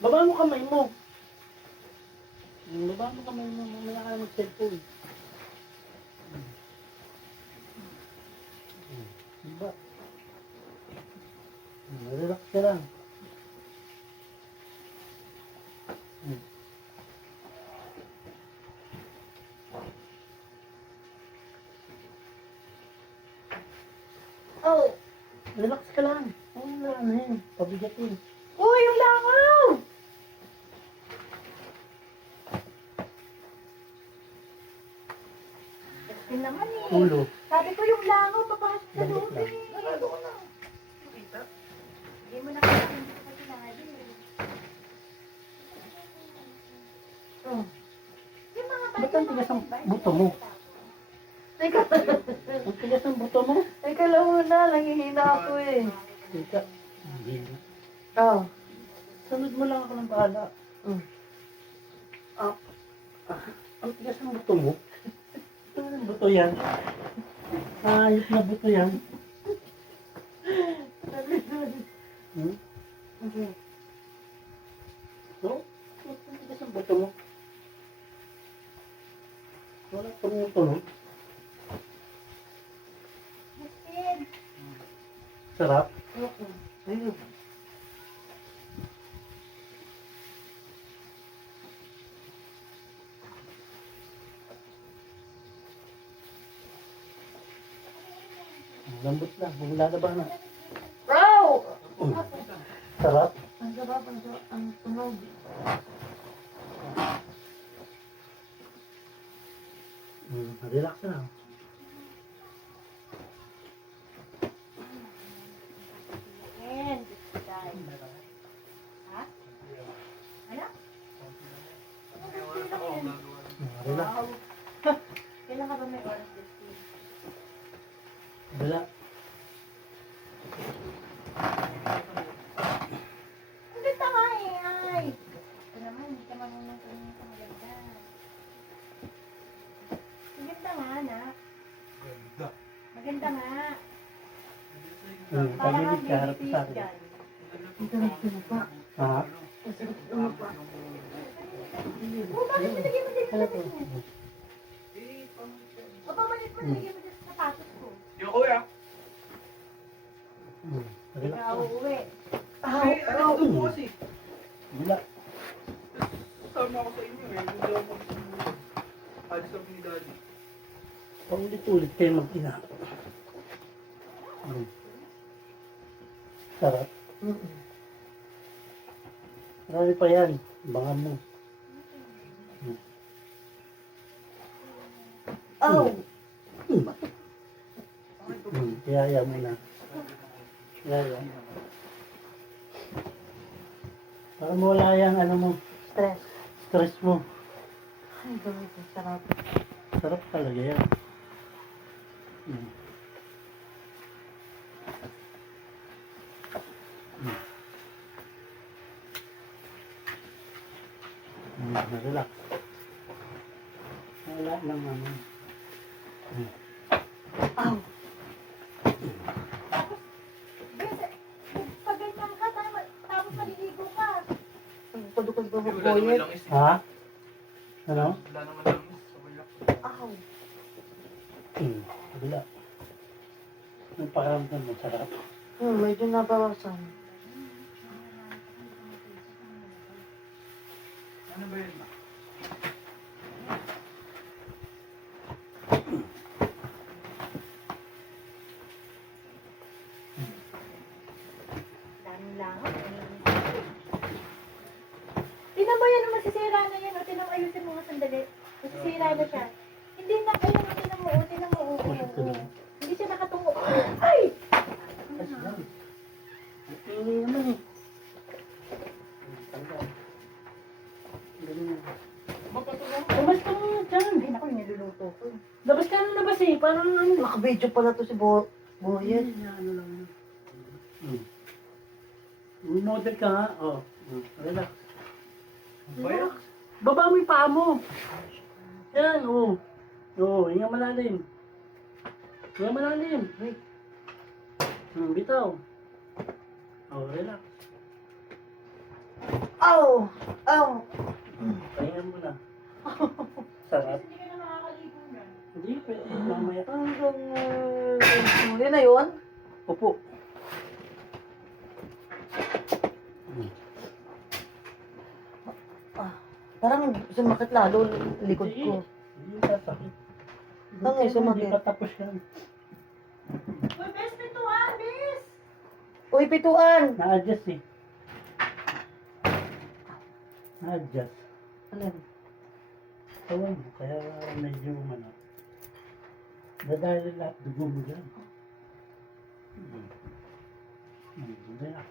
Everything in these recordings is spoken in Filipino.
Baba mo kamay mo. Baba mo kamay mo. Mamaya ka na mag-cellphone. Diba? Relax ka lang. Oh! Relax ka lang. Wala na yun. Pabigatin. Uy, yung langaw! Yun naman eh. Ulo. Sabi ko yung langaw, papasok sa Lambot loob lang. eh. Narado ko na. Hindi mo na kailangan, hindi ko pa sinabi eh. Oh. Yung mga Ba't ang tigas ang buto mo? Teka, Ang tigas ang buto mo? teka lang muna, nangihina ako eh. Teka. Hindi na. Oh. Sunod mo lang ako ng bahala. Mm. Ah, ang tigas ng buto mo? Ito ang buto yan. Ayos na buto yan. Hmm? Okay. No? Ang tigas ng buto mo? Wala tumutunog. Sarap. Oo. Ayun. Lambot na. Lalaban na. Bro! Sarap. Ang sarap, ang tunog. Relax na lang. And, ha? Ano? Relax. Wow. Kailan ka ba may oras this week? Wala. Ang ganda nga eh, ay. Ito naman, hindi ka marunong tumingin sa maganda. Ang ganda nga, anak. Maganda nga. Para nga Pag-ibig ka, harap baby sa face akin. dyan. Ang sarap pa. Ha? Ang sarap pa. Oh, bakit nilagyan mo din sa Ano to? sapatos mo? O, pamalit mo nilagyan mo din sa sapatos ko. Yung kuya. Hindi Relax ka na. uuwi. Ay, ano ako po kasi. Wala. Sama ako sa inyo eh. Hindi ako alis kami ni daddy. Paulit-ulit kayo mag-ina. Sarap. Marami pa yan. Bangan mo. Oh! Kaya mo na. Kaya. Para mawala yung ano mo, Stress. stress mo. Ay, gawin ko. Sarap. Sarap talaga yan. Relax. Wala lang ano. Oh! Pag ganyan ka, tapos maliligo ka. Pagdukod ba Wala mo naman boyet? lang is. Ha? Ano? Wala naman lang is. Sabay lang. Aw! Wala. Ang pakiramdam mo, sarap. Medyo nabawasan. Ano ba yun? Daming langaw. Tinan mo yan, masisira na yan. O, tinan mo, ayusin mo nga sandali. Masisira na siya. Hindi na, ayun, tinan mo, o, tinan mo, o. Hindi siya nakatungo. Ay! Hindi naman eh. Labas ka muna dyan. Ay, naku, niluluto ko. Labas ka na labas eh. Parang ano. Naka-video pala to si Boyet. Ano lang yun. Model ka nga. Oh. Relax. Bayak. Baba mo yung paa mo. Yan, oh. Oh, hinga malalim. Hinga malalim. Wait. Bitaw. Oh, relax. Aw! Aw! Pahinga mo na. Sarap. Hindi ka na makakaligo na. Hindi, pwede. Mamaya. Yun na yun? Upo. Ah, parang sumakit lalo yung likod ko. Hindi sasakit. Ano yung sumakit? Hindi pa tapos yan. Uy, bes, pintuan, bes! Uy, pituan! Na-adjust eh. Na-adjust. Alin? Tawan mo, kaya medyo umano. Dadali lahat dugo mo dyan. Hindi na.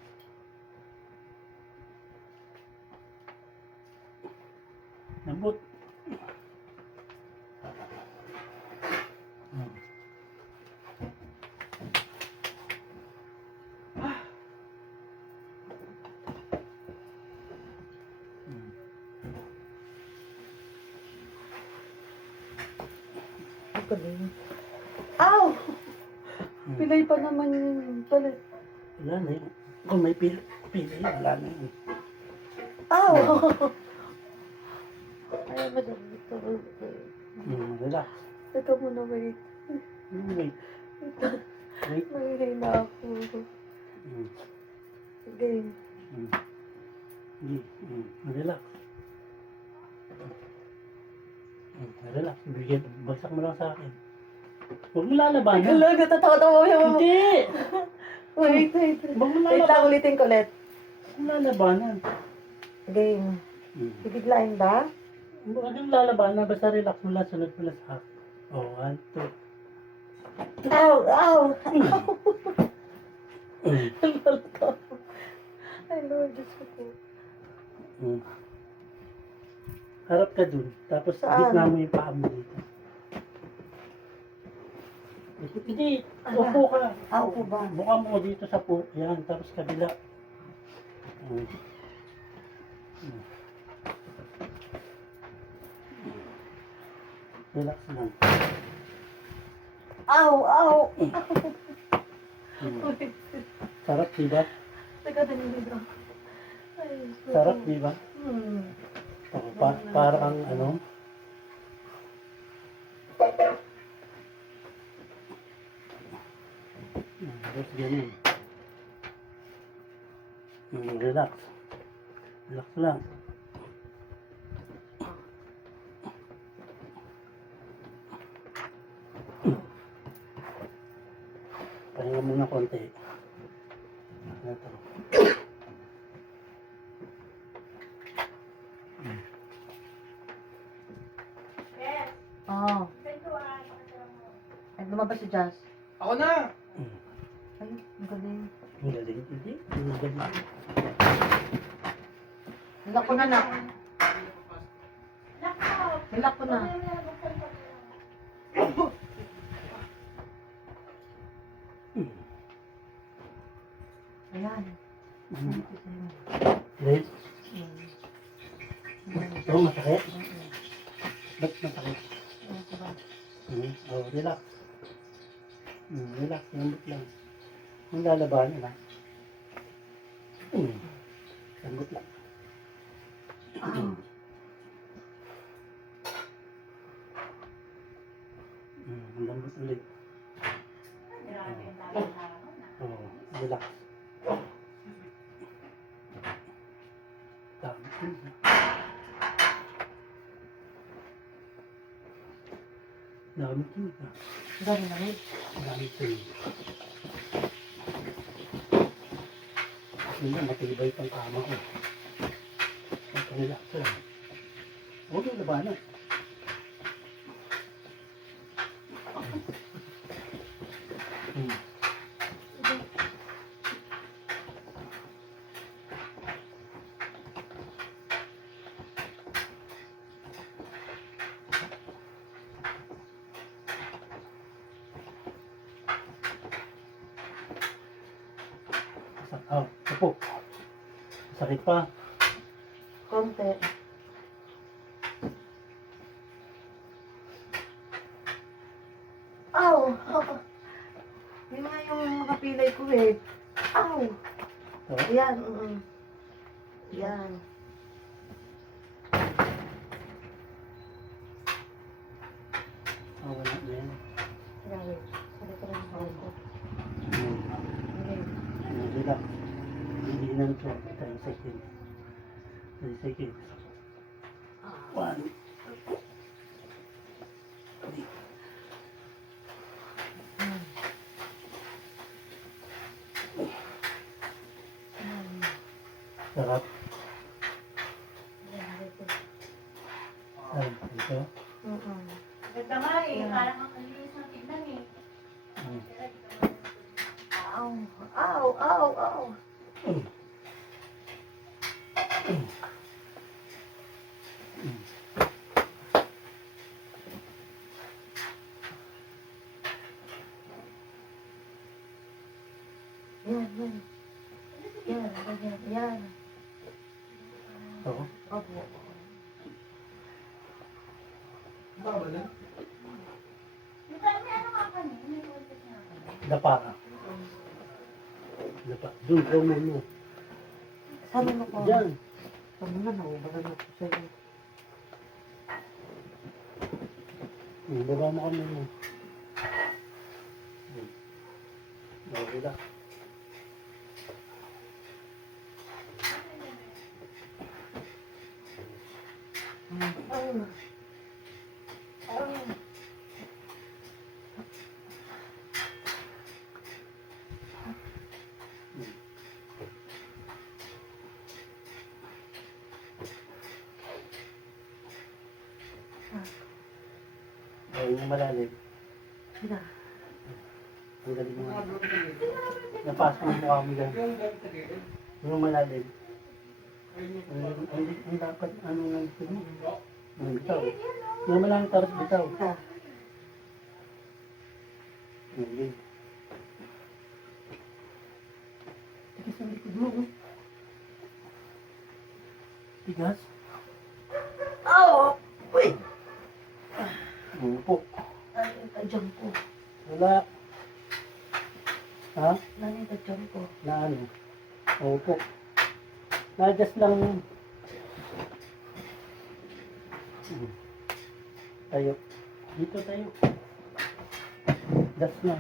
Nabot. Ang galing. Aw! Pilay pa naman yun pala. Wala na yun. Kung may pili, wala na yun. Aw! Ay, madami ito. Relax. Teka muna, wait. Wait. Wait. Mahihina ako. Game. Relax. Relax. Bigyan, bagsak mo lang sa akin. Huwag mo lalabanan. Teka lang, natatawa-tawa yung mama. Hindi! Wait. Huwag mo Wait lang, lalabanan. ulitin ko ulit. Huwag mo lalabanan. Game. Bibiglain ba? Huwag mo lalabanan. Basta relax mo lang. Sunod mo lang sa akin. Oh, 1, 2. Aw! Aw! Ay, Lord, Diyos ko po. Harap ka dun. Tapos Saan? gitna mo yung paa mo dito. Hindi. Upo ka. Ah, upo ba? Buka mo dito sa po. Yan. Tapos kabila. Relax lang. Aw! Aw! Sarap, diba? Teka, dali ba? Ay, Sarap, diba? Parang ano? Tapos ganyan. Relax. Relax lang. Pahinga muna konti. Ito. Bes, Oh, pintuan, pakasama mo. ay lumabas si Jazz. Ako na! Ay, ang galing. Ang galing. Hindi. Ang galing. Nilak ko na, nak. Nako! Nilak ko na. Buksan ko na. Ayan. Right? Ito, masakit. Ba't masakit? Oh, relax. Relax, lambot lang. Ang lalabanan ha. Lambot lang. Ang lambot ulit. Grabe ang lalo-lalo na. Oh, relax. Tama. Dami tunog ha. Dami na rin. Dami tunog. Hindi, matibay pang kama ko. Relax lang. Huwag yung labanan. Oh, upo. Sakit pa. Konti. Aw! Yun nga yung makapilay ko eh. Aw! So, Ayan. Yan. Yan. Grabe. Sabi ko rin ako. Hmm. Okay. Relax. Hihinan ko. 10 seconds. 10 seconds. 1. Sarap. Sarap ito. Ganda nga eh. Parang ang kalinis ng tignan eh. Hmm. Ow! Ow! Ow! Ow! Yan, yan. Yan, ganyan, yan. Ito. Opo. Baka ba na? May ano nga kami? May contact nga kami. Dapa ka. Dapa. Doon ka muna. Sabi mo ko. Diyan. Sabi mo na, naubalan ako sa'yo. Baba mo kami mo. Relax. Yung malalim. Sina? Ang galing mo. Mga bro, Napasok mo mukha mo dyan. yung gamit na gilid. Yung malalim. Ayun yung Ang dapat, ano nga gusto mo? bro. Ang bitaw. Yung malalim tarot bitaw. Ha? Hindi. Tigas ang likod mo. Oh. Tigas. Ow! Wait! Upo. Ay, tadyang ko. Wala. Ha? Nanay, tadyang ko. Na ano? Upo. Na-adjust lang. Tayo. Dito tayo. Das na.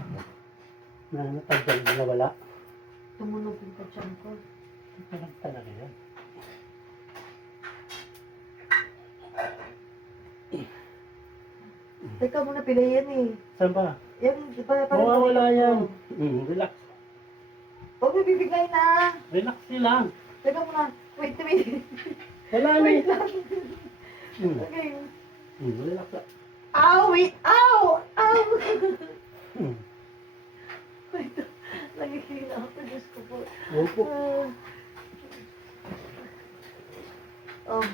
Na ano, tagdal na wala. Tumunog yung tadyang ko. Ito lang talaga yan. Teka muna, pila yan eh. Saan ba? Yan, di ba? Mawawala yan. Relax. Huwag mo bibigay na. Relax lang. Teka muna. Wait, wait. Wala na Wait eh. lang. Hmm. Okay. Relax lang. Ow! Wait! Ow! Ow! Hmm. Wait. Nagigilin ako. Diyos ko po. Upo. Oh.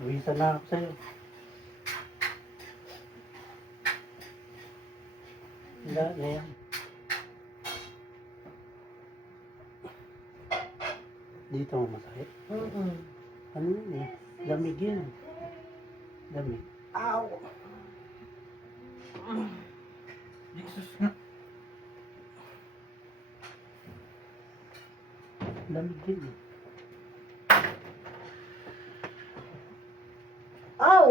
Uwisa na ako sa'yo. Wala na yan. Dito ang masakit. Ano yun eh? Lamig yun. Lamig. Ow! Jesus nga. Lamig yun eh. Ow!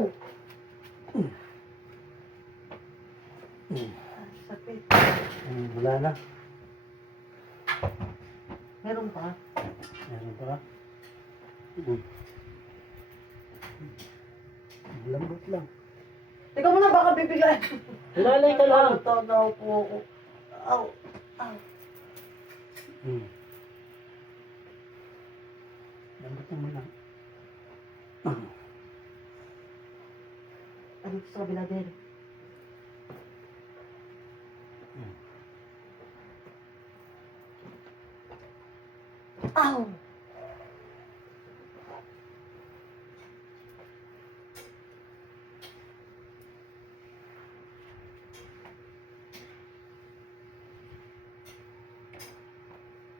Hmm. Sakit. Wala na. Meron pa? Meron pa. Lambot lang. Teka muna, baka bibigay. Lalay ka lang. Tanaw po ako. Ow! Ow! Lambot mo lang. Ano sa kabila din? Ow!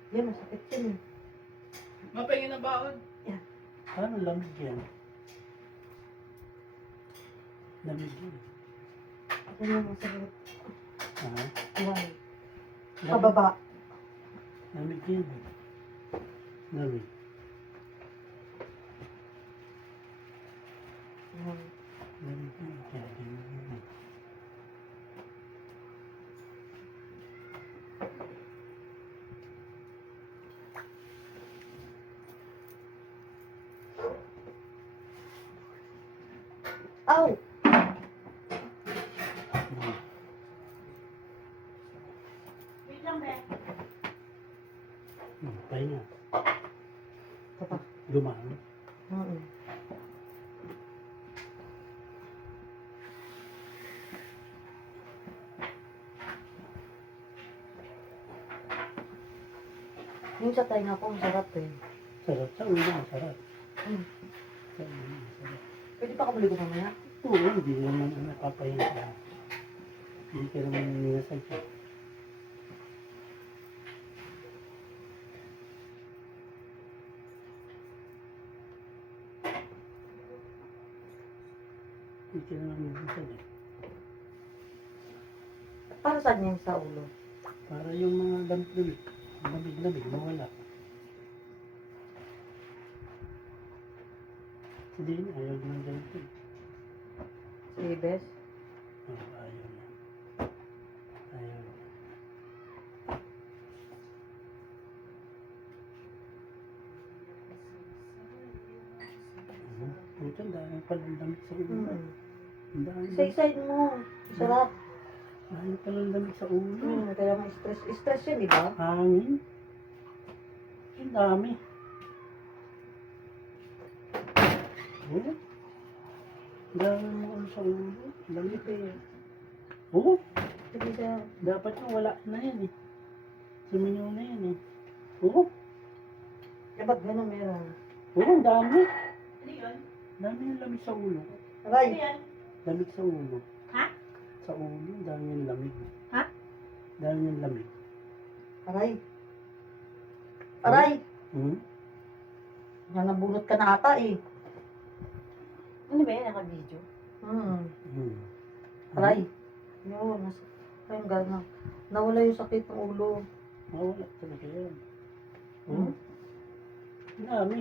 Yan, masakit yan eh. Mapahingin na baon. Paano lamig yan? Lamig yan. Yan yung masakit. Ha? Yan. Lamig. Pababa. Lamig yan. Lamig. Yan. Lamig yan. Kaya ganyan yan. Aw! Wait lang, be. Pahinga. Tapa. Gumano. Mm. Yung sa tayo nga po, masarap eh. Sarap. Sa ulo, masarap. Mm. Sa ulo, masarap. Pwede pa ka maligo mamaya? Oo, hindi naman napapahinga ka. Hindi ka naman nilasal ka. Hindi ka naman nilasal eh. Para saan yan sa ulo? Para yung mga lamig-lamig. Lamig-lamig, mawala. Hindi na, ayaw naman ganito. Si Bes? Oh, ayaw na. Ayaw na. Puto, ang dami palang damit sa ulo. Mm. Ang dami. Isa-isahin mo. Sarap. Dami palang damit sa ulo. Kaya nga stress. Stress yan, di ba? Hangin. Ang dami. Oh. Ang dami mo ano sa ulo. Ang dami pa yan. Oo. Sige siya. Dapat yung wala na yan eh. Sumingaw na yan eh. Oo. Eh, ba't gano'n meron? Oo, ang dami. Ano yun? Ang dami yung lamig sa ulo. Ano Aray! yan? Lamig sa ulo. Ha? Sa ulo, ang dami yung lamig. Ha? Ang dami yung lamig. Aray! Aray! Hmm? Nabunot ka na ata eh. Ano ba yan? Naka-video? Hmm. Aray! Yun. Ayun, gano'n. Nawala yung sakit ng ulo. Mawala talaga yan. Hmm? Ang dami.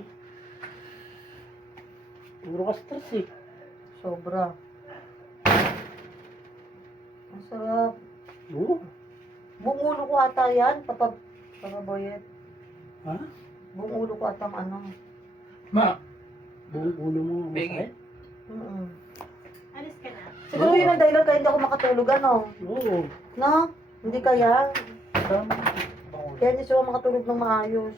Puro ka stress eh. Sobra. Ang sarap. Oo. Buong ulo ko ata yan. Papaboyet. Ha? Buong ulo ko ata ang ano. Ma! Buong ulo mo Bengi. masakit? Alis ka na. Siguro yun ang dahilan kaya hindi ako makatulog, ano? Oo. No? Hindi kaya. Tama. Kaya hindi siya makatulog ng maayos.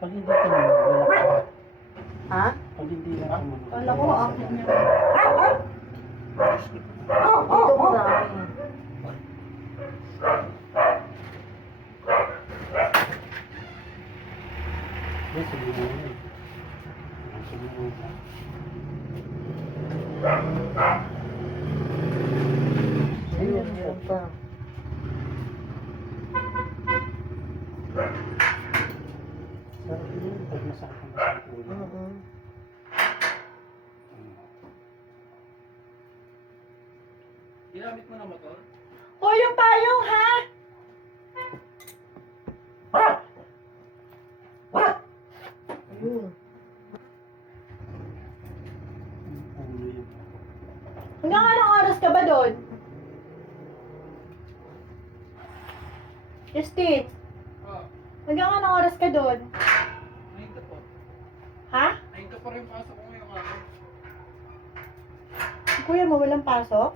Pag hindi ka naman, wala ka. Ha? Pag hindi na ka naman. Wala ko, akit na. Ito marami. Yes, sabi mo yun. Sabi mo yun. Ayun, meron pa. Sarap yun. Pag nasaktan ka sa ulo. Mm-mm. Ginamit mo na motor? O, yung payong, ha? Ayun. Ang ulo yun. Hanggang anong oras ka ba doon? Justin, Ah, hanggang anong oras ka doon? 9 to po. Ha? 9 to 4 yung pasok ko ngayong araw. Si kuya mo walang pasok?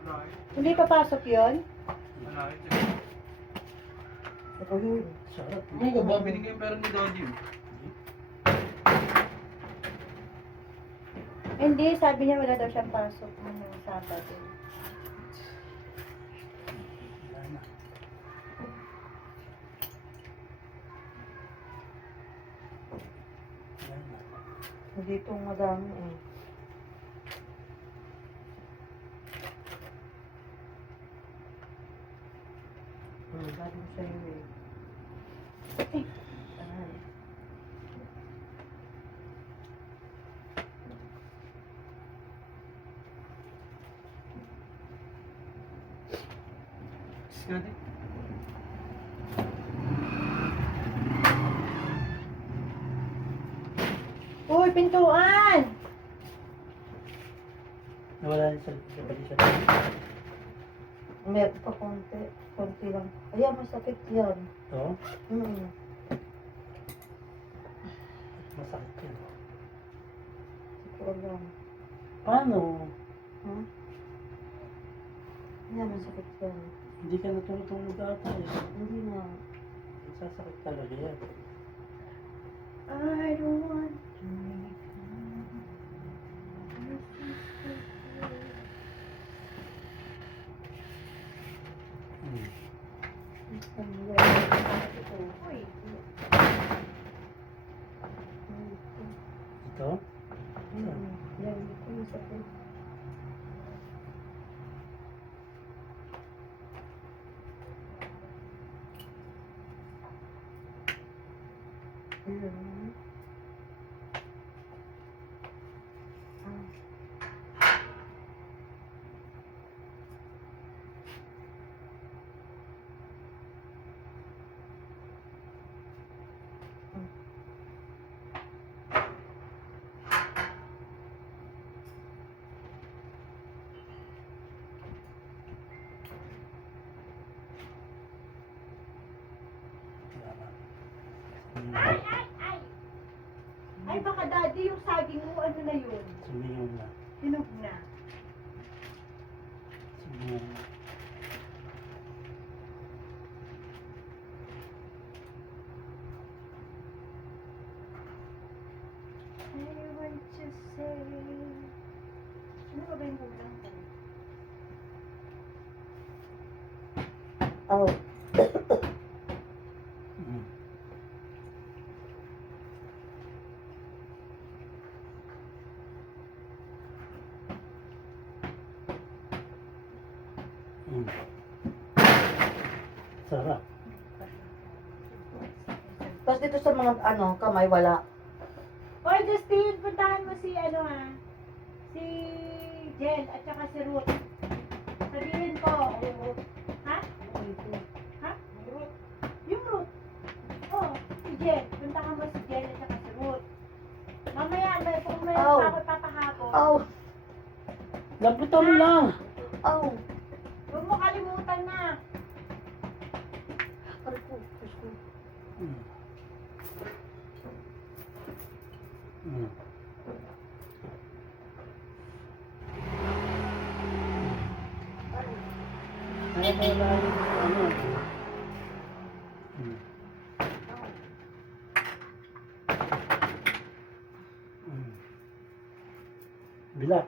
Wala eh. Hindi papasok yon? Wala eh. Ito yun. Sarap. Kung ko ba, binigay yung pera ni Daddy. Hindi, sabi niya wala daw siyang pasok ng Sabado. Wala na. Wala na. Dito madami eh. Dami mo sa'yo eh. Ay. Daddy? Uy, pintuan! Nawala rin sa bali siya. Meron pa konti. Konti lang. Ayan, masakit yan. Ito? Mm. Masakit yan. Siguro lang. Paano? Ha? Hindi naman sakit yan. Hindi ka natutulog ata eh. Hindi na. Sasakit talaga yan. I don't want to Hmm. Ano yan? Uy, Ito? Yan, ito yung sakit. Ayan. Wala na. Hmm. ay baka daddy yung saging mo, ano na yun? Sumingaw na. Hinog na. Sumingaw na. I want to say... Ano ba yung kulang ko? Oh, Hmm. Hmm. Sarap. tapos dito sa mga kamay wala. Oy, Justin, puntahan mo si ano ha? Si Jen at saka si Ruth. Sabihin ko. Ha? Ha? Yung Ruth. Oh, si Jen. Puntahan mo si Jen at saka si Ruth. Mamaya, kung may Ow. takot papahapon. Aw, Labutan mo lang. aw. Huwag mo kalimutan na. Aray ko, Diyos ko. Hmm. Hmm. Ay, wala yung ano. Hmm. Hmm. Bilak.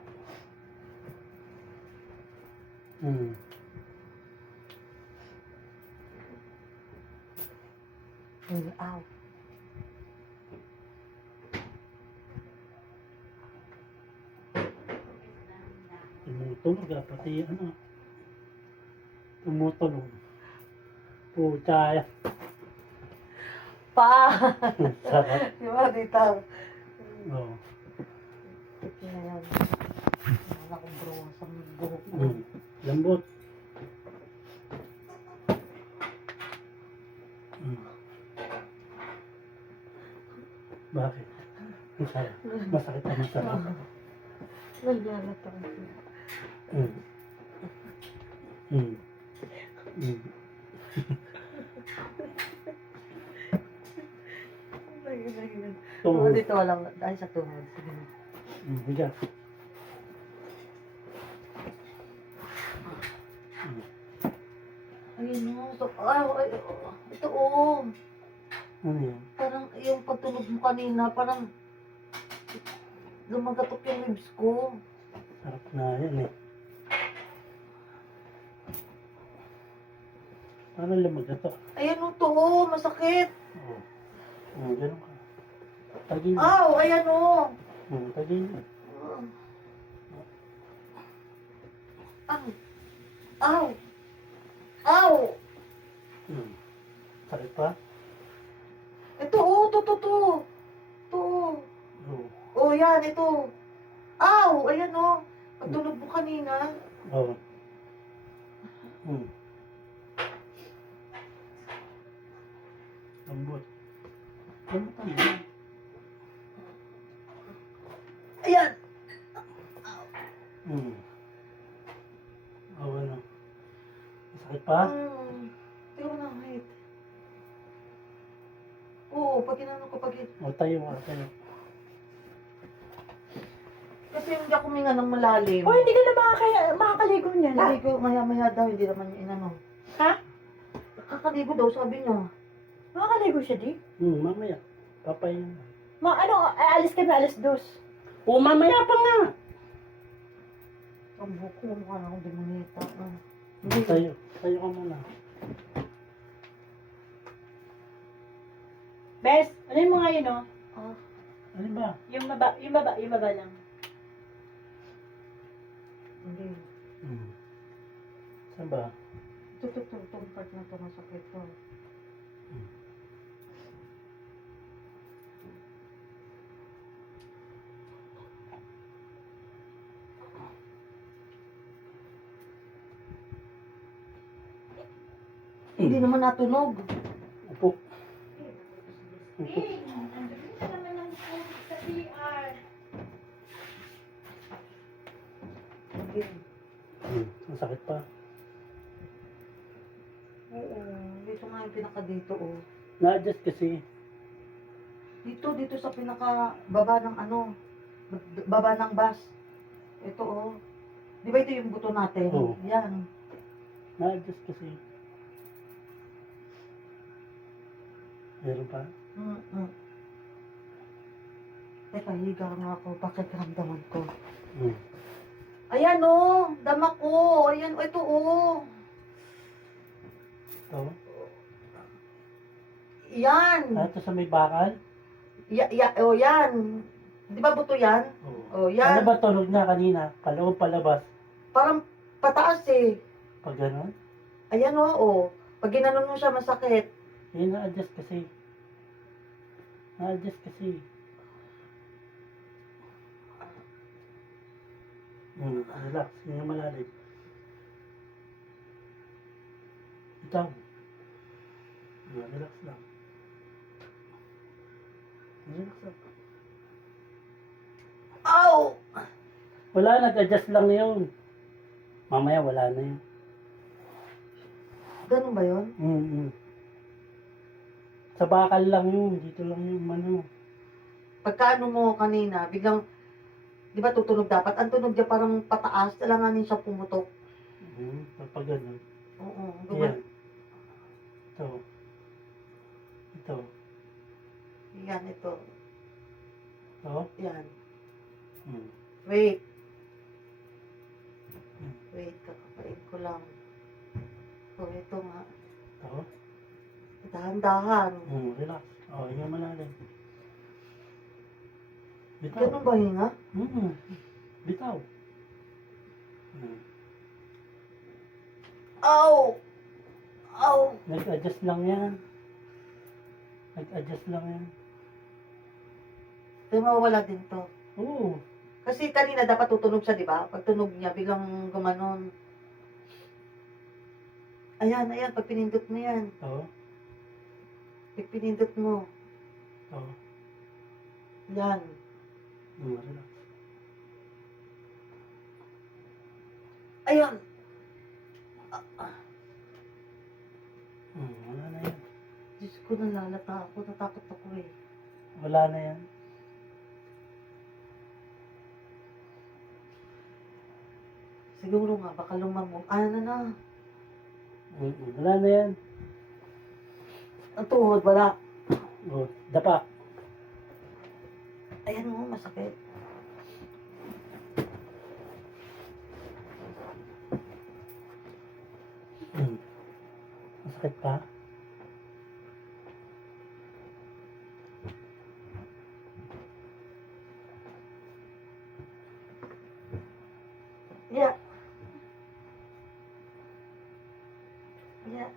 Hmm. Aw. Tumutulog ah, pati ano. Tumutulog. Pucha. Pa! Sarap. Di ba dito? Oo. Ito na yan. Wala kong bro sa buhok ko. Hmm. Lambot. Hmm. Bakit? Masarap. Masakit na masarap. Naglalat ako. Hmm. Hmm. Hmm. Oo, Tuhod. dito walang, dahil sa tuhod. Sige. Hmm. Higa. Hmm. Ayun o. So, ito o. Ano yan? Parang yung pagtulog mo kanina, parang lumagatok yung ribs ko. Sarap na yan eh. Paano lumagat to? Ayan o to o, masakit. Oo. Oh, ganun ka. Tagilid. Aw, ayan o. Tagilid. Aw. Aw. Aw. Hmm. Sakit pa? Ito o, to. To. Oo. O, yan, ito. Aw, ayan o. Pagtulog mo kanina. Oo. Hmm. Lambot. Lambot ang yan. Ayan. Hmm. Oo, ano. Masakit pa? Hindi ko na height. Oo, pag inano ko, pag masakit. O tayo nga, tayo. Kasi hindi ako huminga ng malalim. O, hindi ka na makakaligo niyan. Hindi ko, maya-maya daw, hindi naman niya inano. Ha? Kakaligo daw, sabi niya. Makakaligo siya, di? Mamaya. Papayin. Alis kami, alas 2. O, mamaya pa nga. Ang buko, mukha na akong demonita. Hindi. Tayo. Tayo ka muna. Bes, ano yung mga yun, oh? Ano ba? Yung baba lang. Hindi. Saan ba? Itong part na ito, masakit to. Hindi naman natunog. Upo. Andun na naman ang tubig sa CR. Hindi. Ang sakit pa. Oo, dito nga yung pinaka dito, oh. Na-adjust kasi. Dito sa pinaka baba ng ano, baba ng bus. Ito, oh. Di ba ito yung buto natin? Oo. Yan. Na-adjust kasi. Meron pa? Teka, higa nga ako. Pakikiramdaman ko. Hmm. Ayan, oh. Dama ko. Ayan, oh, ito, oh. Ito? Yan. Ito sa may bakal? Oh, yan. Di ba buto yan? Oo. Oh, Ano yan. ba tunog na kanina? Paloob, palabas? Parang pataas, eh. Pag gano'n? Ayan, oh. Pag ginanon mo siya, masakit. Na-adjust kasi. Na-adjust kasi. Relax. Hindi na malalim. Ikaw. Relax lang. Relax lang. Ow! Wala, nag-adjust lang yun. Mamaya wala na yun. Ganun ba yun? Sa bakal lang yun. Dito lang yung ano. Pagkaano mo kanina, biglang, di ba tutunog dapat? Ang tunog niya parang pataas, alanganin siya pumutok. Pag gano'n. Oo. Yan. Ito. Ito. Yan, ito. Ito. Yan. Hmm. Wait. Hmm. Wait, kakapain ko lang. So, ito nga. Ito. Dahan-dahan. Relax. Hindi na malalim. Bitaw. Ganun ba yun nga? Bitaw. Ow! Ow! Nag-adjust lang yan. Nag-adjust lang yan. Kaya mawawala din to. Oo. Kasi kanina dapat tutunog siya, di ba? Pag tunog niya, biglang gumanon. Ayan, ayan. Pag pinindot mo yan. Ito. Pag pinindot mo. Ito. Yan. Relax. Ayun. Wala na yan. Diyos ko, nalalata ako. Natakot ako eh. Wala na yan. Siguro nga, baka lumamog. Ano na? Wala na yan. Ang tuhod, wala. Dapa. Ayan mo, masakit. Masakit pa? Yeah. Yeah.